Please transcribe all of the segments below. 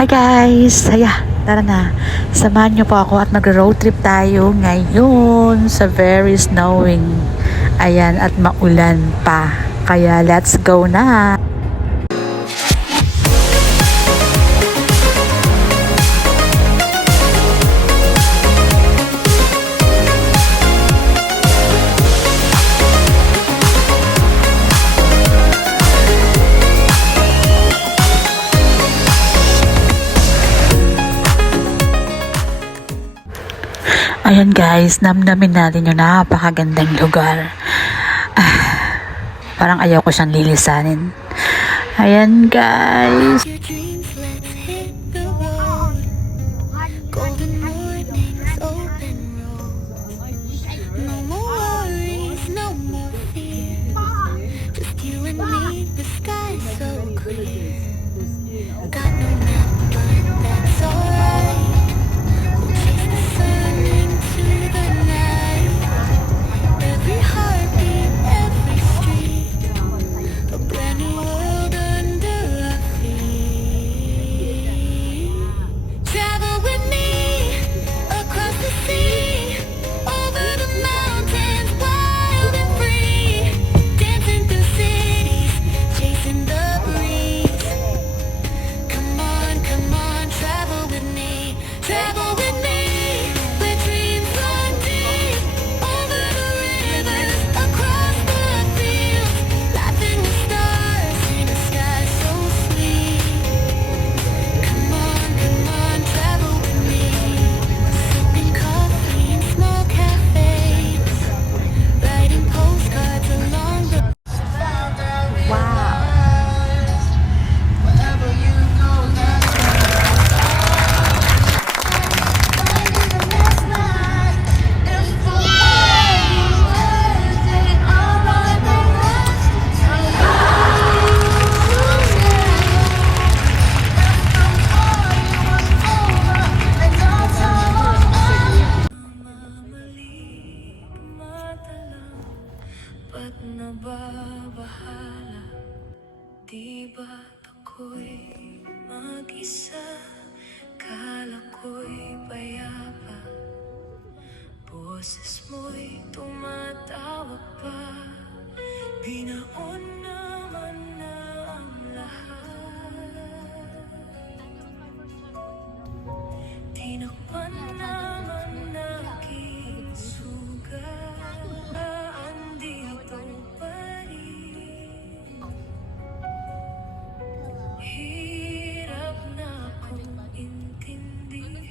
Hi guys! Tara na. Samahan niyo po ako at mag-road trip tayo ngayon sa very snowing. Ayan, at maulan pa. Kaya let's go na! Ayan guys, namnamin natin yung napakagandang lugar. Parang ayaw ko siyang lilisanin. Ayan guys. Ba't nababahala? Di ba't ako'y mag-isa? Kala ko'y payapa, boses mo'y tumatawag pa. Binaon naman na ang lahat, tinakpan naman aking sugat. Andito pa rin, hirap na akong intindihin.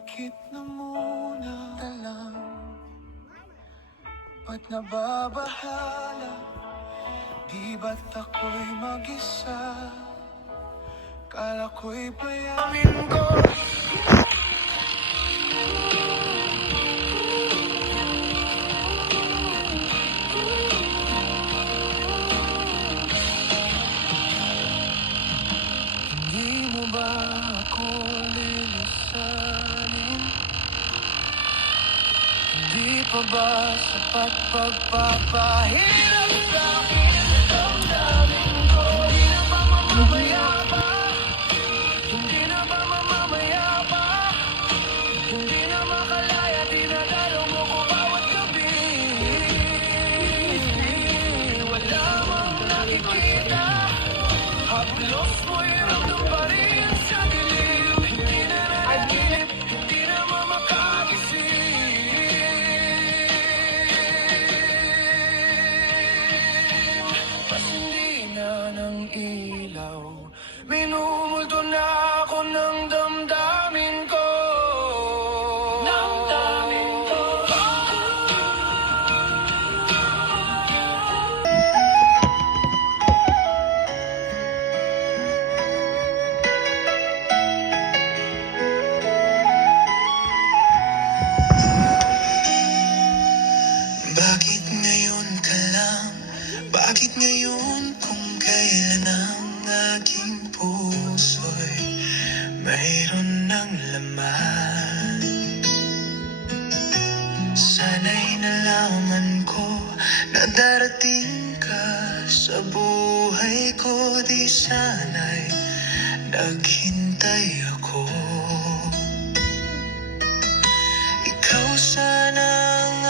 Dumidikit na muna lang. Ba't nababahala? Di ba't ako'y mag-isa? Kala ko'y bayamin ko. Hindi mo ba ako lilisanin? Hindi pa ba sapat pagpapahirap sa akin? Damdamin ko, di na ba mamamaya pa? Hindi na ba mamamaya pa? Hindi na makalaya, dinadalo mo ko bawat gabi. Wala mang nakikita, haplos mo'y ramdam pa rin sa gilid. Hindi na nanaginip, hindi na Pasindi na ng ilaw, minumulto na ako ng damdamin ko. Damdamin ko. Bakit ngayon ka lang? Bakit ngayon kung kailan ang aking puso'y mayroon ng laman? Sana'y nalaman ko na darating ka sa buhay ko. Di sana'y naghintay ako. Ikaw sana ang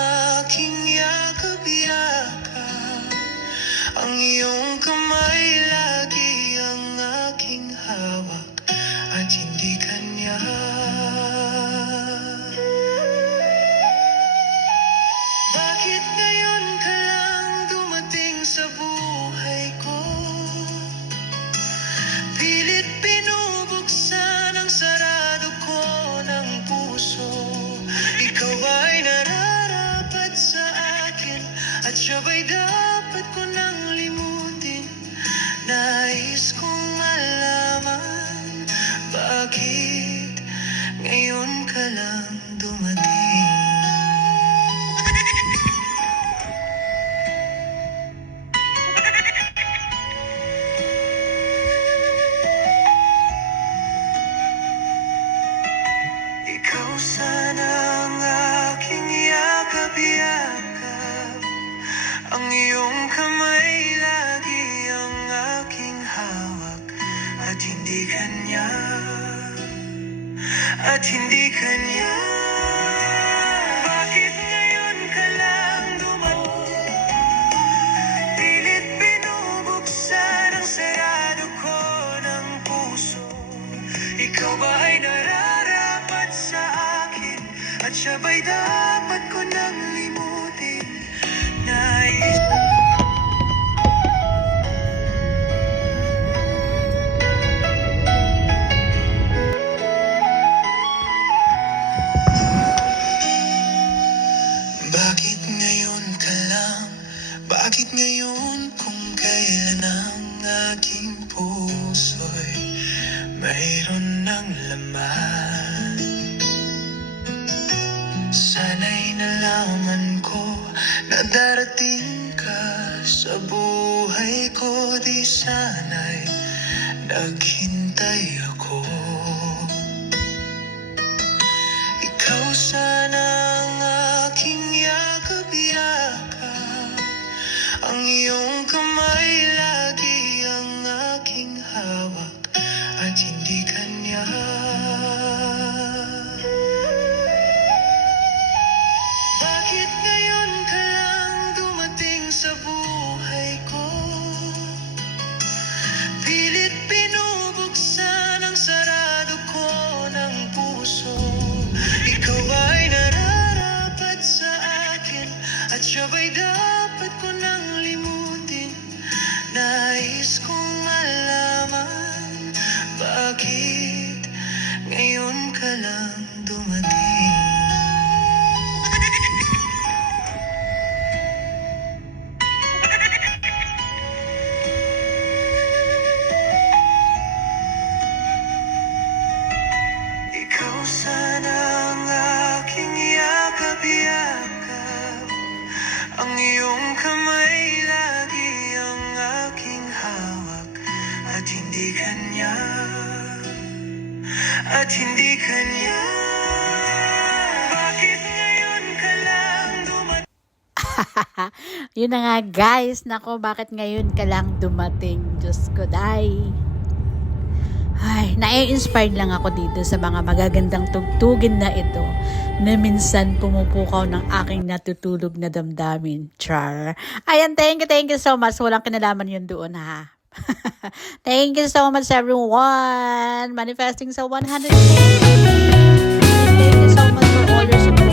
aking yakap-yakap, ang iyong kamay lagi ang aking hawak at hindi kanya. Bakit ngayon ka lang dumating sa buhay ko? Pilit binubuksan ang sarado ko ng puso. Ikaw ay nararapat sa akin at siya'y dapat ko nang limutin. Nais kong malaman, bakit ngayon ka lang dumating? Ikaw sana ang aking yakap-yakap, ang iyong kamay lagi ang aking hawak at hindi kanya, at hindi kanya. Bakit ngayon ka lang dumating? Pilit binubuksan ang sarado ko ng puso. Ikaw ba ay nararapat sa akin at siya ba'y dapat ko nang limutin? Nais Bakit ngayon ka lang? Bakit ngayon kung kailan ang aking puso'y mayroon ng laman? Sana'y nalaman ko na darating ka sa buhay ko. Di sana'y naghintay ako. Ikaw sana ang aking yakap-yakap, ang iyong kamay lagi ang aking hawak at hindi kanya. Bakit ngayon ka lang dumating sa buhay ko? Pilit binubuksan ang sarado ko ng puso. Ikaw ay nararapat sa akin at siya ba'y dapat ko nang limutin? Nais kong malaman, bakit at hindi kanya, at hindi kanya. Bakit ngayon ka lang dumating? Yun na nga guys, nako bakit ngayon ka lang dumating? Diyos ko, day. Ay, nai-inspired lang ako dito sa mga magagandang tugtugin na ito na minsan pumupukaw ng aking natutulog na damdamin. Char. Ayan, thank you so much. Walang kinalaman yun doon ha. Thank you so much everyone. Manifesting sa 100K. Thank you so much for all your support.